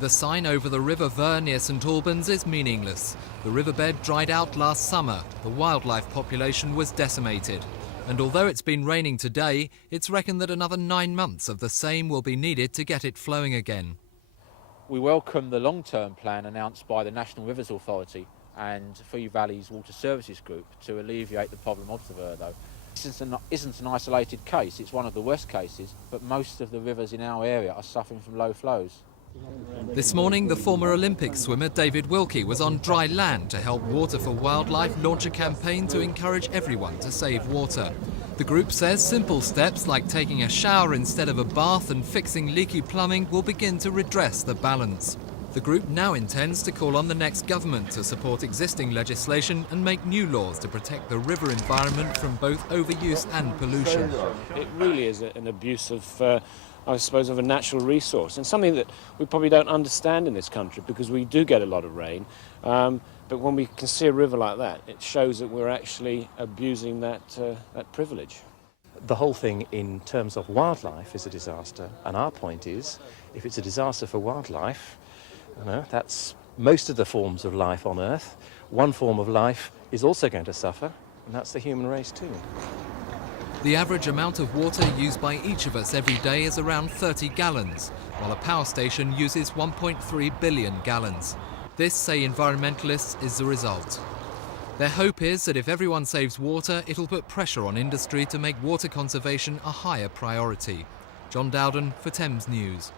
The sign over the River Ver near St Albans is meaningless. The riverbed dried out last summer. The wildlife population was decimated. And although it's been raining today, it's reckoned that another 9 months of the same will be needed to get it flowing again. We welcome the long-term plan announced by the National Rivers Authority and Three Valleys Water Services Group to alleviate the problem of the Ver, though. This isn't an isolated case, it's one of the worst cases, but most of the rivers in our area are suffering from low flows. This morning, the former Olympic swimmer David Wilkie was on dry land to help Water for Wildlife launch a campaign to encourage everyone to save water. The group says simple steps like taking a shower instead of a bath and fixing leaky plumbing will begin to redress the balance. The group now intends to call on the next government to support existing legislation and make new laws to protect the river environment from both overuse and pollution. It really is an abuse of, I suppose, of a natural resource, and something that we probably don't understand in this country because we do get a lot of rain. But when we can see a river like that, it shows that we're actually abusing that privilege. The whole thing in terms of wildlife is a disaster, and our point is, if it's a disaster for wildlife, that's most of the forms of life on Earth. One form of life is also going to suffer, and that's the human race too. The average amount of water used by each of us every day is around 30 gallons, while a power station uses 1.3 billion gallons. This, say environmentalists, is the result. Their hope is that if everyone saves water, it'll put pressure on industry to make water conservation a higher priority. John Dowden for Thames News.